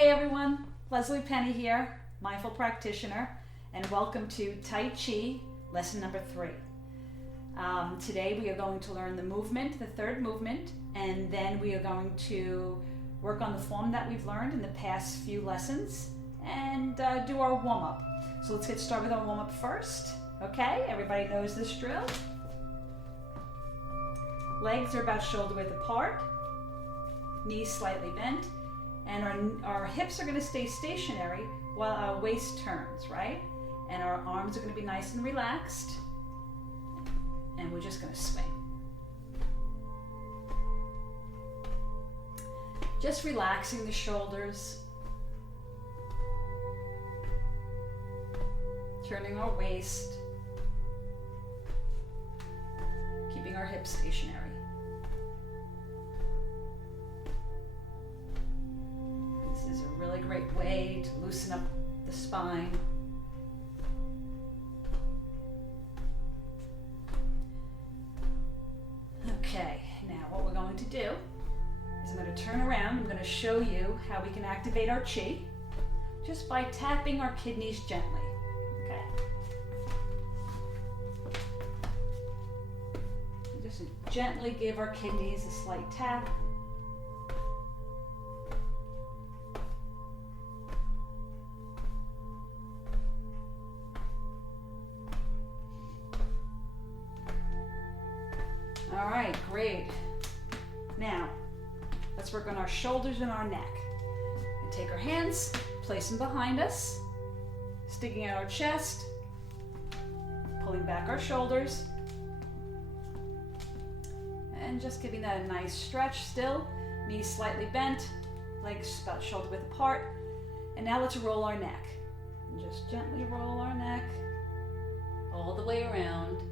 Hey everyone, Leslie Penny here, Mindful Practitioner, and welcome to Tai Chi, lesson number 3. Today we are going to learn the movement, the third movement, and then we are going to work on the form that we've learned in the past few lessons and do our warm-up. So let's get started with our warm-up first. Okay, everybody knows this drill. Legs are about shoulder width apart, knees slightly bent, and our hips are going to stay stationary while our waist turns, right? And our arms are going to be nice and relaxed. And we're just going to swing. Just relaxing the shoulders. Turning our waist. Keeping our hips stationary. This is a really great way to loosen up the spine. Okay, now what we're going to do is I'm going to turn around. I'm going to show you how we can activate our chi just by tapping our kidneys gently. Okay. Just gently give our kidneys a slight tap. All right, great. Now, let's work on our shoulders and our neck. And take our hands, place them behind us, sticking out our chest, pulling back our shoulders, and just giving that a nice stretch still. Knees slightly bent, legs about shoulder width apart. And now let's roll our neck. And just gently roll our neck all the way around.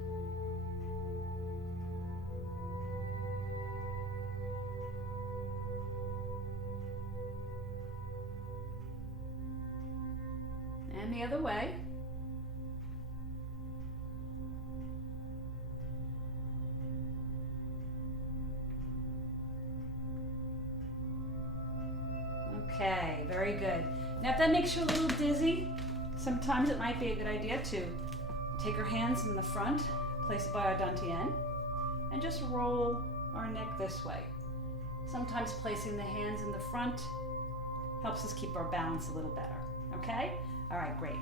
And the other way. Okay, very good. Now if that makes you a little dizzy, sometimes it might be a good idea to take our hands in the front, place it by our dantian, and just roll our neck this way. Sometimes placing the hands in the front helps us keep our balance a little better, okay? All right, great.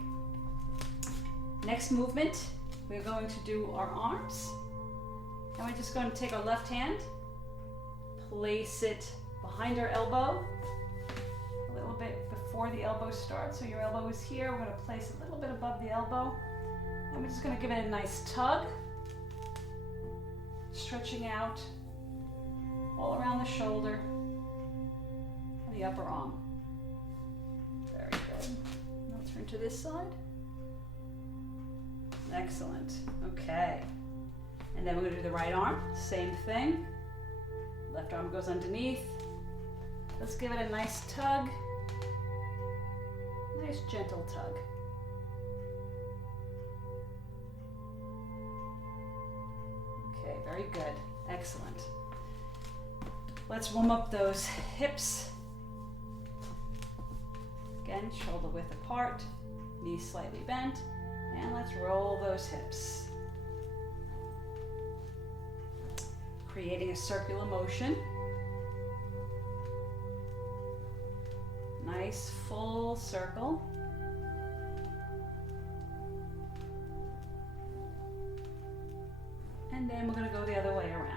Next movement, we're going to do our arms. And we're just going to take our left hand, place it behind our elbow, a little bit before the elbow starts. So your elbow is here. We're going to place it a little bit above the elbow. And we're just going to give it a nice tug, stretching out all around the shoulder and the upper arm. Very good. Turn to this side. Excellent. Okay. And then we're going to do the right arm. Same thing. Left arm goes underneath. Let's give it a nice tug. Nice gentle tug. Okay, very good. Excellent. Let's warm up those hips. Again, shoulder width apart, knees slightly bent, and let's roll those hips. Creating a circular motion. Nice full circle. And then we're going to go the other way around.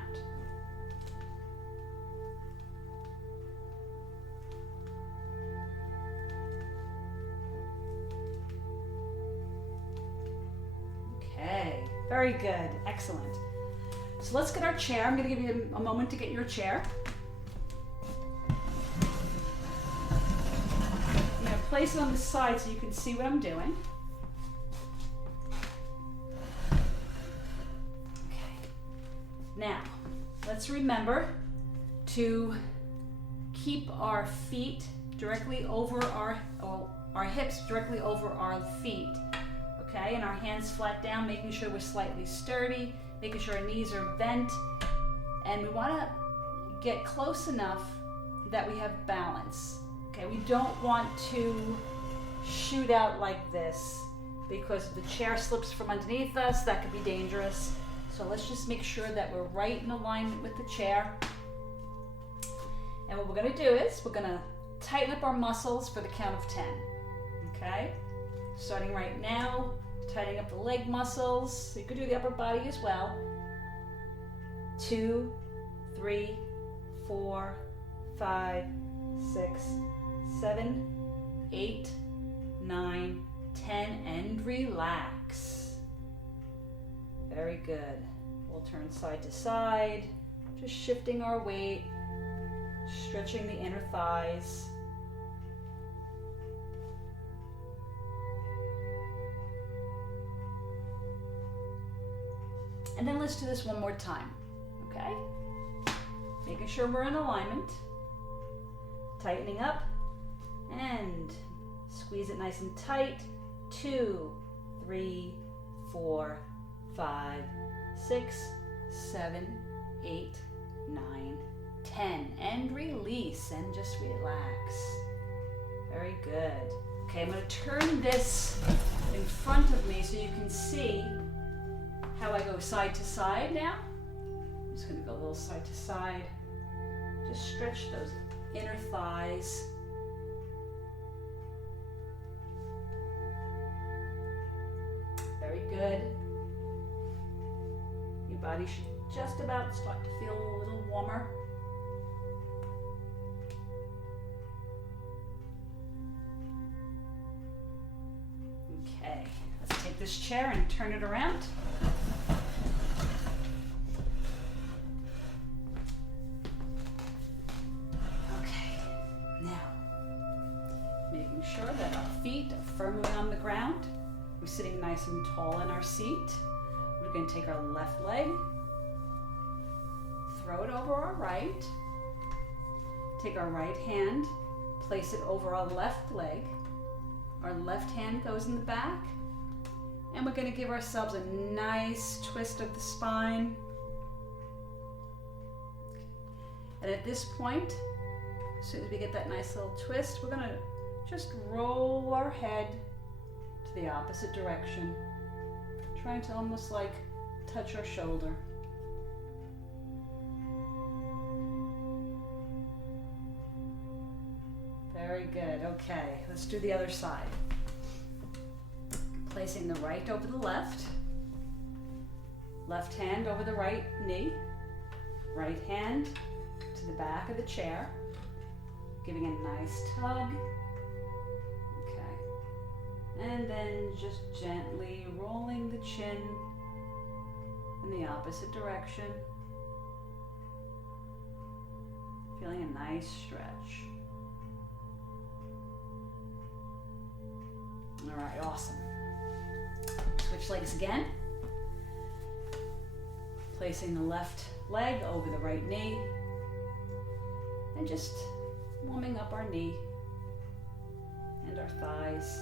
Very good, excellent. So let's get our chair. I'm going to give you a moment to get your chair. I'm going to place it on the side so you can see what I'm doing. Okay. Now, let's remember to keep our feet directly over our hips directly over our feet. Okay, and our hands flat down, making sure we're slightly sturdy, making sure our knees are bent, and we want to get close enough that we have balance. Okay, we don't want to shoot out like this because if the chair slips from underneath us, that could be dangerous. So let's just make sure that we're right in alignment with the chair. And what we're gonna do is we're gonna tighten up our muscles for the count of 10, okay? Starting right now, tightening up the leg muscles. You could do the upper body as well. 2, 3, 4, 5, 6, 7, 8, 9, 10, and relax. Very good. We'll turn side to side, just shifting our weight, stretching the inner thighs. And then let's do this one more time, okay? Making sure we're in alignment. Tightening up and squeeze it nice and tight. 2, 3, 4, 5, 6, 7, 8, 9, 10. And release and just relax. Very good. Okay, I'm going to turn this in front of me so you can see how I go side to side now. I'm just going to go a little side to side. Just stretch those inner thighs. Very good. Your body should just about start to feel a little warmer. Okay, let's take this chair and turn it around. Sure that our feet are firmly on the ground. We're sitting nice and tall in our seat. We're going to take our left leg, throw it over our right, take our right hand, place it over our left leg. Our left hand goes in the back, and we're going to give ourselves a nice twist of the spine. And at this point, as soon as we get that nice little twist, we're going to just roll our head to the opposite direction, trying to almost like touch our shoulder. Very good. Okay, let's do the other side. Placing the right over the left, left hand over the right knee, right hand to the back of the chair, giving a nice tug. And then just gently rolling the chin in the opposite direction. Feeling a nice stretch. All right, awesome. Switch legs again. Placing the left leg over the right knee. And just warming up our knee and our thighs.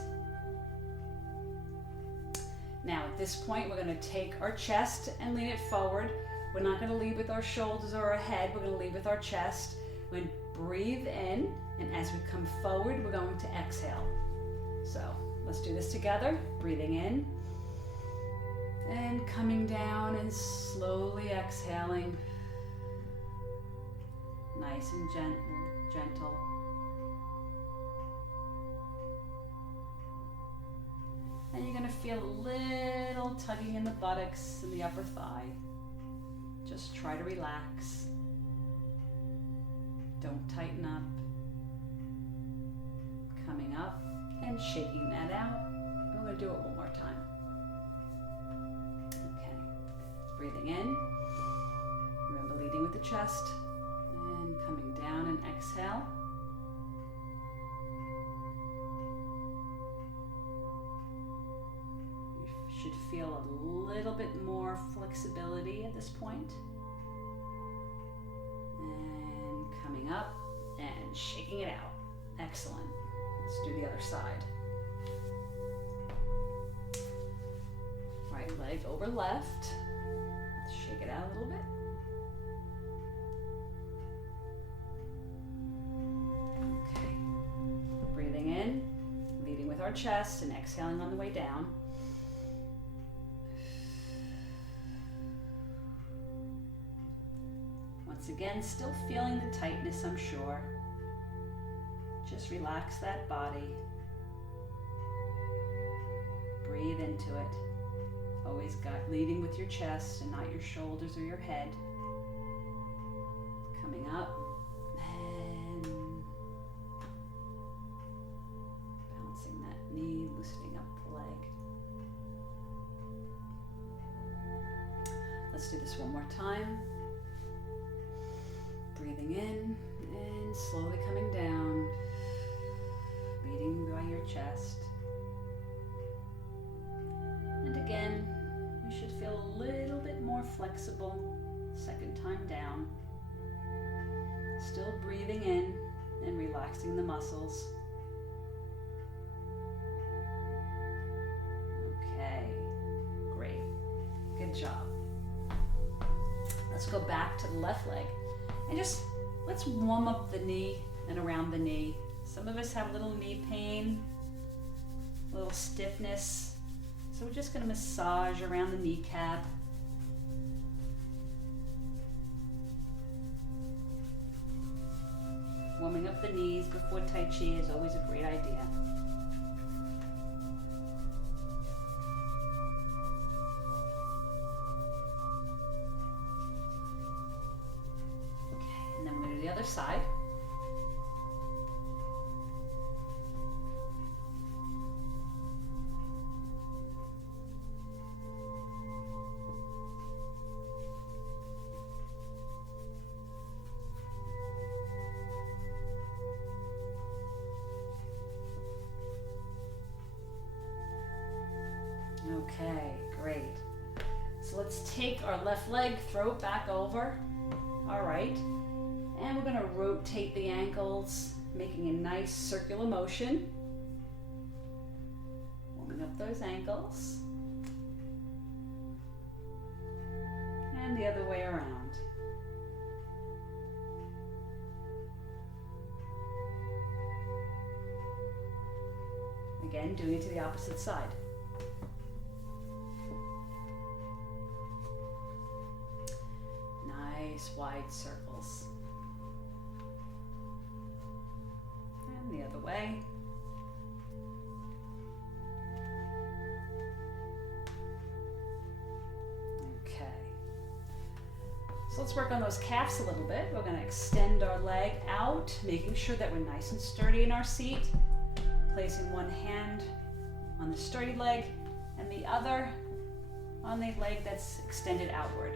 Now at this point, we're going to take our chest and lean it forward. We're not going to lead with our shoulders or our head. We're going to lead with our chest. We're going to breathe in, and as we come forward, we're going to exhale. So let's do this together. Breathing in and coming down and slowly exhaling. Nice and gentle. And you're going to feel a little tugging in the buttocks and the upper thigh. Just try to relax. Don't tighten up. Coming up and shaking that out. I'm going to do it one more time. Okay. Breathing in. Remember leading with the chest. And coming down and exhale. Should feel a little bit more flexibility at this point. And coming up and shaking it out. Excellent. Let's do the other side. Right leg over left. Let's shake it out a little bit. Okay. our chest and exhaling on the way down. Once again, still feeling the tightness, I'm sure. Just relax that body. Breathe into it. Always leading with your chest and not your shoulders or your head. Coming up and bouncing that knee, loosening up the leg. Let's do this one more time. Breathing in and slowly coming down, leading by your chest. And again, you should feel a little bit more flexible second time down. Still breathing in and relaxing the muscles. Okay, great. Good job. Let's go back to the left leg. And just let's warm up the knee and around the knee. Some of us have a little knee pain, a little stiffness. So we're just going to massage around the kneecap. Warming up the knees before Tai Chi is always a great idea. The other side. Okay, great. So let's take our left leg, throw it back over. All right. And we're going to rotate the ankles, making a nice circular motion. Warming up those ankles. And the other way around. Again, doing it to the opposite side. Nice wide circles. The other way. Okay. So let's work on those calves a little bit. We're going to extend our leg out, making sure that we're nice and sturdy in our seat. Placing one hand on the sturdy leg and the other on the leg that's extended outward.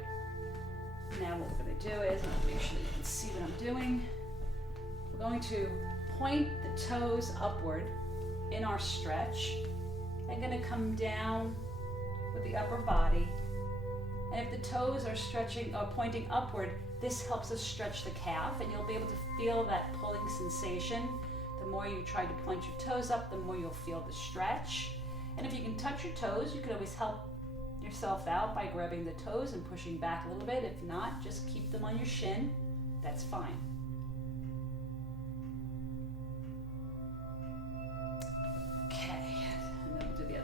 Now what we're going to do is, I'll make sure that you can see what I'm doing. We're going to point the toes upward in our stretch. I'm going to come down with the upper body. And if the toes are stretching or pointing upward, this helps us stretch the calf, and you'll be able to feel that pulling sensation. The more you try to point your toes up, the more you'll feel the stretch. And if you can touch your toes, you can always help yourself out by grabbing the toes and pushing back a little bit. If not, just keep them on your shin. That's fine.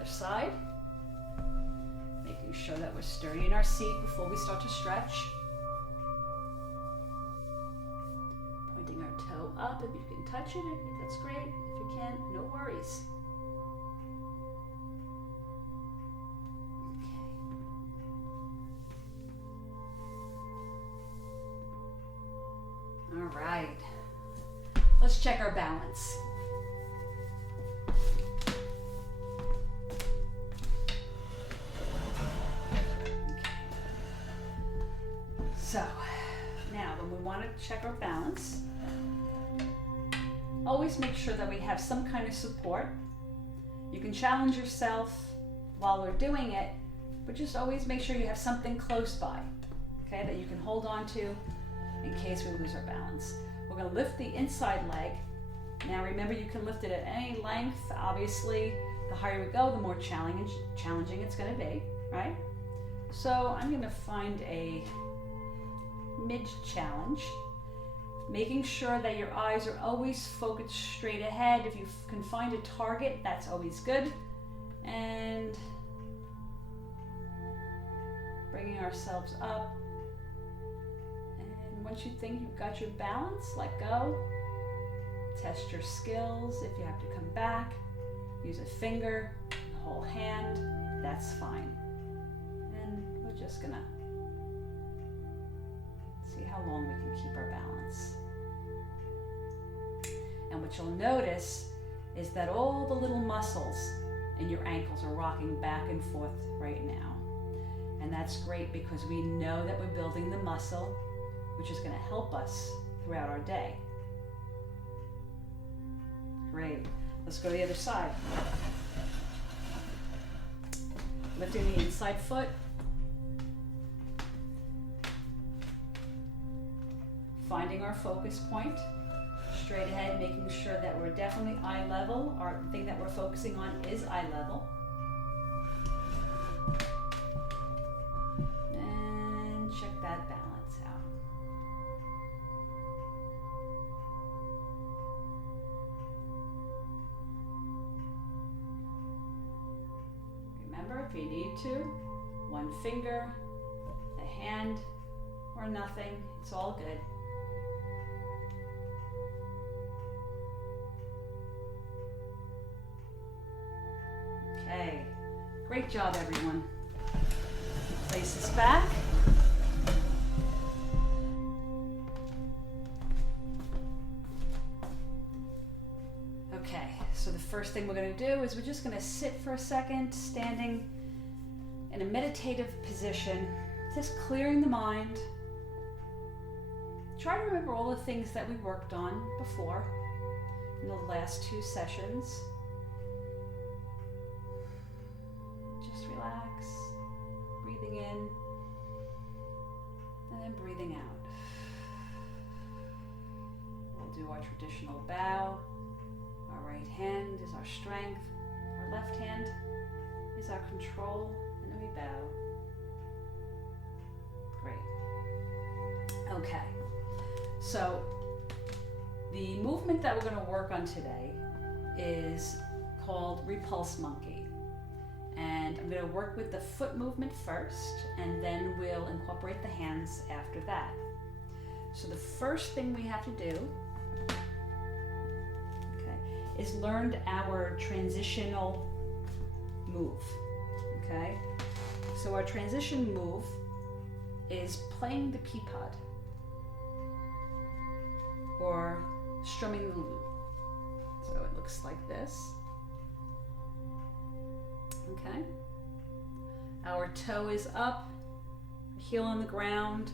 Side, making sure that we're sturdy in our seat before we start to stretch. Pointing our toe up. If you can touch it, that's great. If you can't, no worries. Okay. All right. Let's check our balance. So, now when we want to check our balance, always make sure that we have some kind of support. You can challenge yourself while we're doing it, but just always make sure you have something close by, okay, that you can hold on to in case we lose our balance. We're going to lift the inside leg. Now remember, you can lift it at any length. Obviously, the higher we go, the more challenging it's going to be, right? So I'm going to find a mid challenge. Making sure that your eyes are always focused straight ahead. If you can find a target, that's always good. And bringing ourselves up. And once you think you've got your balance, let go. Test your skills. If you have to come back, use a finger, a whole hand, that's fine. And we're just gonna see how long we can keep our balance. And what you'll notice is that all the little muscles in your ankles are rocking back and forth right now. And that's great because we know that we're building the muscle, which is going to help us throughout our day. Great. Let's go to the other side. Lifting the inside foot. Finding our focus point. Straight ahead, making sure that we're definitely eye level. Our thing that we're focusing on is eye level. And check that balance out. Remember, if you need to, one finger, a hand, or nothing, it's all good. Okay, great job everyone. Place this back. Okay, so the first thing we're going to do is we're just going to sit for a second, standing in a meditative position, just clearing the mind. Try to remember all the things that we worked on before in the last 2 sessions. Relax, breathing in and then breathing out. We'll do our traditional bow. Our right hand is our strength. Our left hand is our control, and then we bow. Great. Okay, so the movement that we're going to work on today is called Repulse Monkey. And I'm going to work with the foot movement first, and then we'll incorporate the hands after that. So the first thing we have to do, okay, is learn our transitional move, okay? So our transition move is playing the pea pod, or strumming the lute. So it looks like this. Okay, our toe is up, heel on the ground,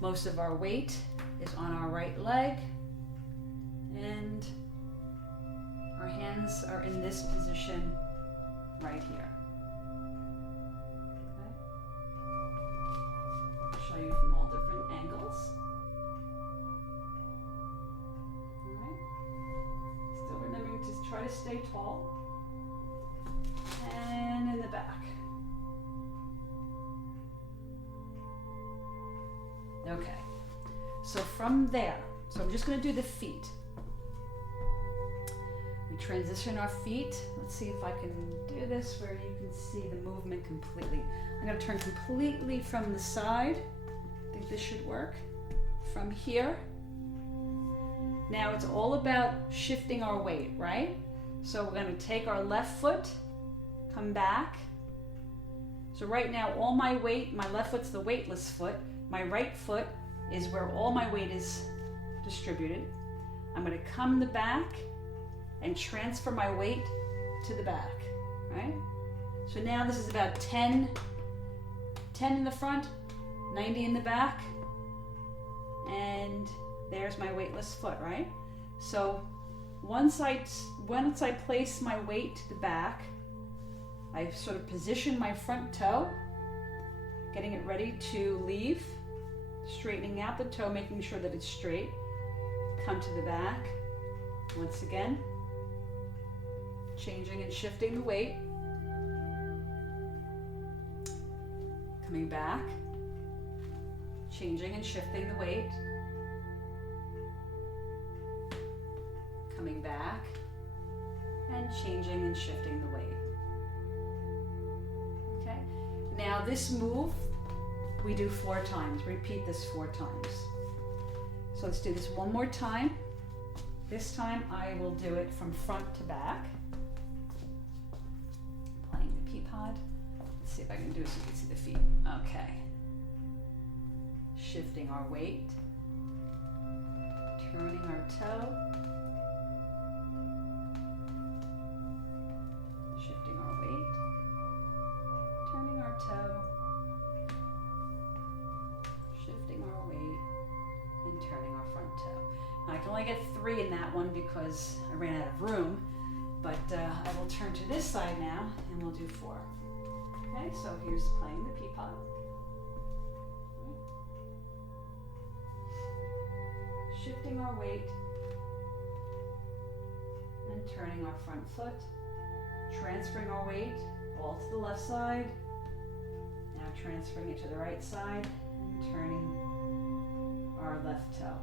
most of our weight is on our right leg, and our hands are in this position right here. Okay, I'll show you from all different angles. All right, still remembering to try to stay tall. And in the back. Okay, so from there, so I'm just going to do the feet. We transition our feet. Let's see if I can do this where you can see the movement completely. I'm going to turn completely from the side. I think this should work. From here. Now it's all about shifting our weight, right? So we're going to take our left foot, come back. So right now all my weight, my left foot's the weightless foot. My right foot is where all my weight is distributed. I'm going to come the back and transfer my weight to the back, right? So now this is about 10 in the front, 90 in the back, and there's my weightless foot, right? So once I place my weight to the back, I sort of position my front toe, getting it ready to leave, straightening out the toe, making sure that it's straight. Come to the back. Once again, changing and shifting the weight. Coming back, changing and shifting the weight. coming back and changing and shifting the weight. Okay, now this move we do 4 times. Repeat this 4 times. So let's do this one more time. This time I will do it from front to back. Playing the pea pod. Let's see if I can do it so you can see the feet. Okay. Shifting our weight. Turning our toe. Shifting our weight. Turning our toe. Shifting our weight. And turning our front toe. Now, I can only get 3 in that one because I ran out of room, but I will turn to this side now and we'll do 4. Okay, so here's playing the pea pod. Shifting our weight and turning our front foot. Transferring our weight all to the left side. Now transferring it to the right side and turning our left toe.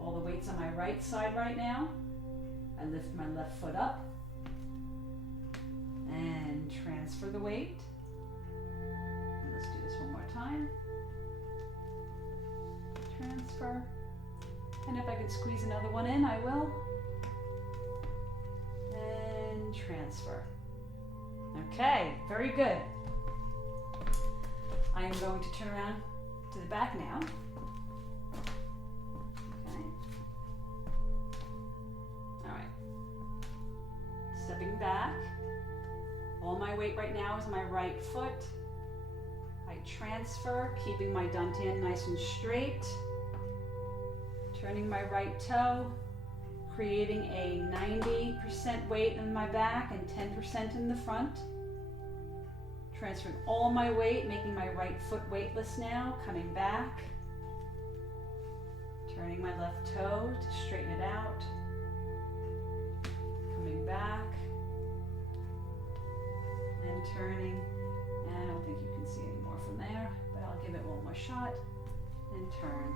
All the weight's on my right side right now. I lift my left foot up and transfer the weight. And let's do this one more time. Transfer. And if I could squeeze another one in, I will. And transfer. Okay, very good. I am going to turn around to the back now. Okay. All right. Stepping back. All my weight right now is my right foot. I transfer, keeping my dantian nice and straight. Turning my right toe, creating a 90% weight in my back and 10% in the front. Transferring all my weight, making my right foot weightless now, coming back. Turning my left toe to straighten it out. Coming back. And turning. And I don't think you can see any more from there, but I'll give it one more shot. And turn.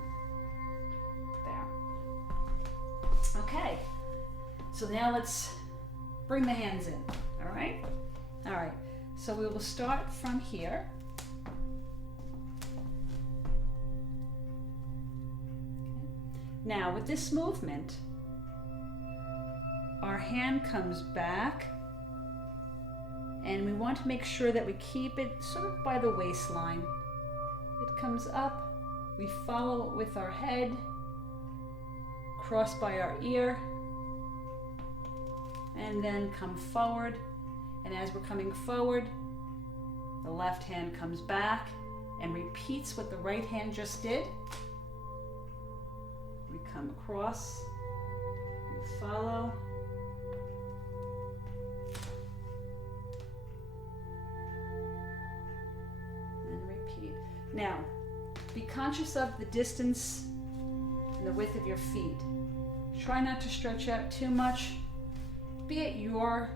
There. Okay. So now let's bring the hands in. All right? All right. So we will start from here. Okay. Now with this movement, our hand comes back and we want to make sure that we keep it sort of by the waistline. It comes up, we follow it with our head, cross by our ear, and then come forward. And as we're coming forward, the left hand comes back and repeats what the right hand just did. We come across, we follow, and repeat. Now, be conscious of the distance and the width of your feet. Try not to stretch out too much. Be at your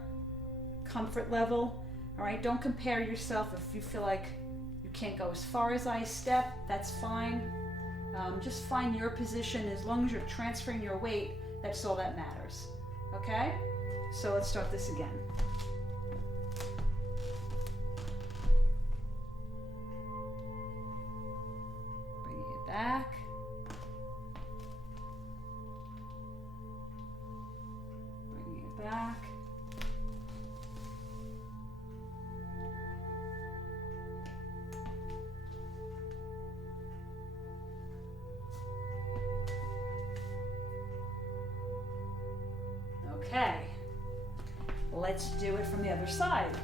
comfort level. All right, don't compare yourself. If you feel like you can't go as far as I step, that's fine. Just find your position. As long as you're transferring your weight, that's all that matters. Okay, so let's start this again. Bringing it back. Bringing it back. Okay, let's do it from the other side.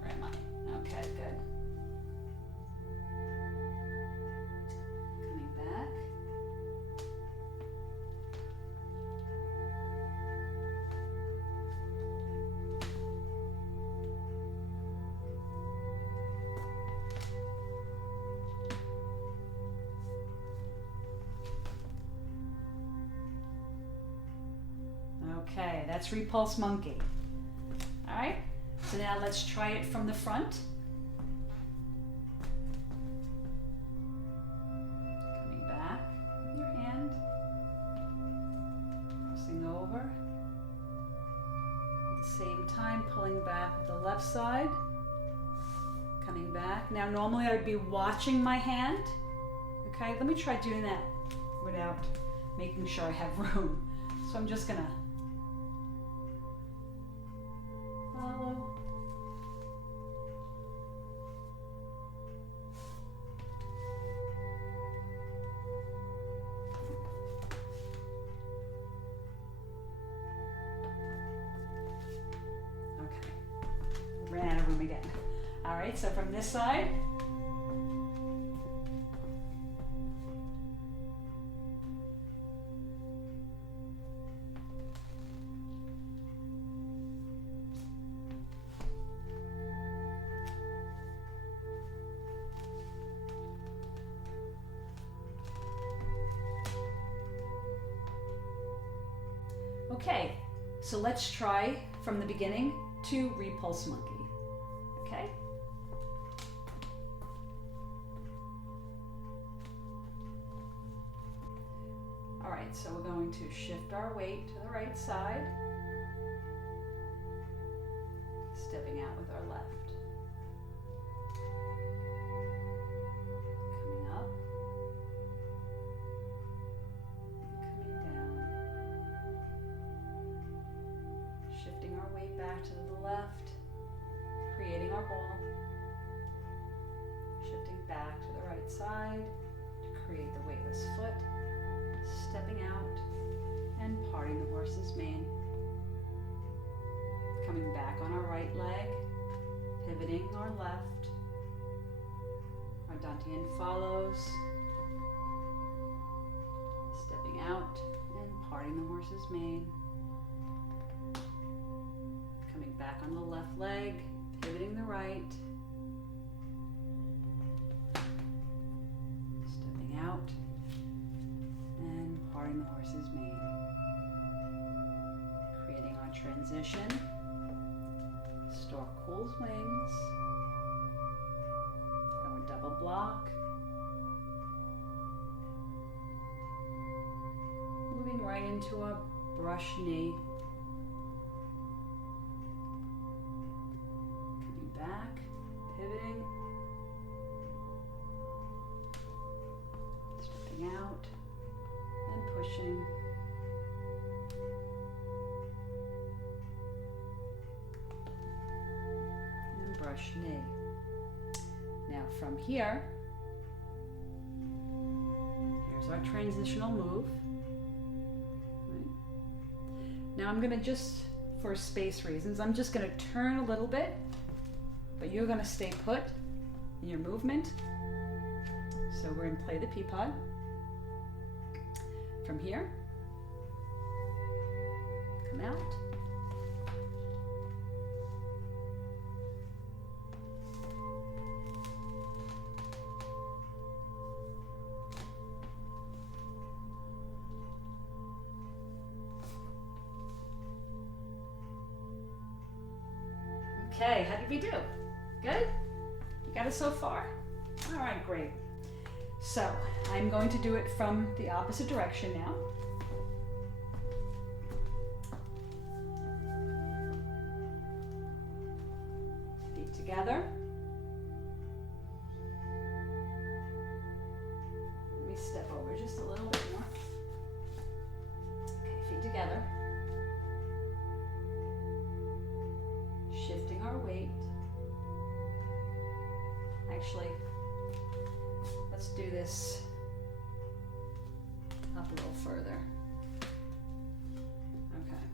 Where am I? Okay, good. Coming back. Okay, that's repulse monkey. All right, so now let's try it from the front. Coming back with your hand. Same time, pulling back with the left side. Coming back. Now normally I'd be watching my hand. Okay, let me try doing that without making sure I have room. So I'm just gonna follow. Okay, ran out of room again. All right, so from this side, okay, so let's try from the beginning to repulse monkey, okay? All right, so we're going to shift our weight to the right side, stepping out with our left. Coming up, coming down. Shifting our weight back to the left, creating our ball. Shifting back to the right side to create the weightless foot. Stepping out and parting the horse's mane. Coming back on our right leg, pivoting our left. Our dantian follows. Stepping out and parting the horse's mane. Coming back on the left leg, pivoting the right. Stepping out and parting the horse's mane. Creating our transition. Stork cools wings. Our double block. Moving right into a brush knee. Coming back, pivoting. Stepping out. And pushing. And brush knee. Now from here, here's our transitional move. Right. Now I'm gonna just, for space reasons, I'm just gonna turn a little bit, but you're gonna stay put in your movement. So we're gonna play the pea pod. From here, come out. Okay, how did we do? Good? You got it so far? All right, great. So I'm going to do it from the opposite direction now. Feet together. Let me step over just a little bit more. Okay, feet together. Shifting our weight. Actually, let's do this up a little further. Okay.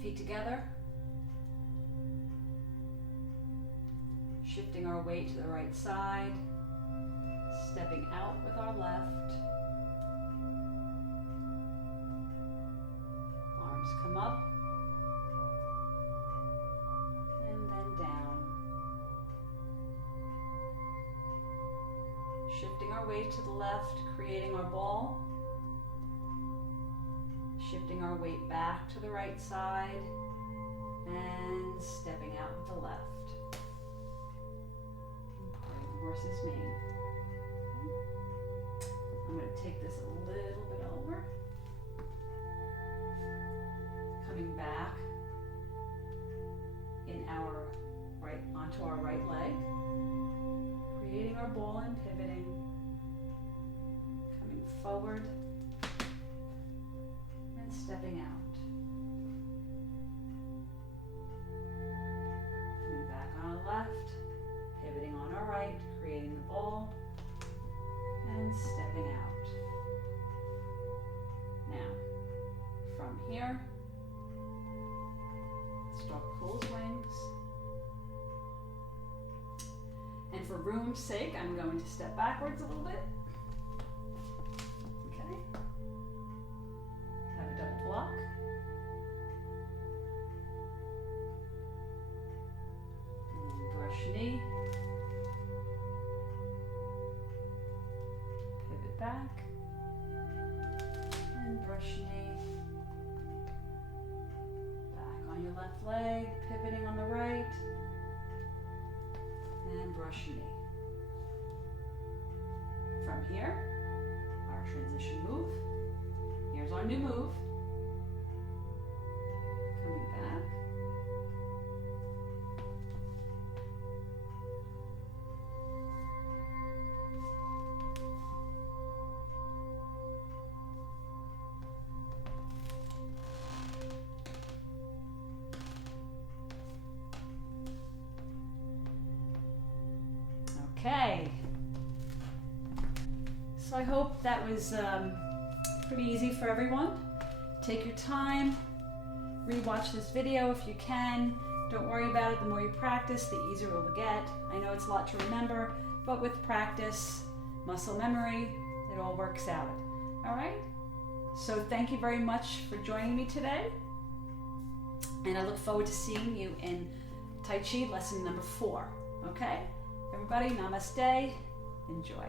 Feet together. Shifting our weight to the right side. Stepping out with our left. Arms come up. And then down. Shifting our weight to the left, creating our ball. Shifting our weight back to the right side and stepping out with the left. And parting the horse's mane. Okay. I'm going to take this a little bit over. Coming back our ball and pivoting. Coming forward and stepping out. Coming back on our left, pivoting on our right, creating the ball and stepping out. Now, from here, Stork-Poole's wings. And for room's sake, I'm going to step backwards a little bit. Okay. Have a double block. And brush knee. Pivot back. And brush knee. Back on your left leg, pivoting on the right. And brush knee. From here, our transition move. Here's our new move. Coming back. Okay, so I hope that was pretty easy for everyone. Take your time, rewatch this video if you can. Don't worry about it. The more you practice, the easier it will get. I know it's a lot to remember, but with practice, muscle memory, it all works out. All right? So thank you very much for joining me today. And I look forward to seeing you in Tai Chi lesson number 4. Okay? Everybody, namaste. Enjoy.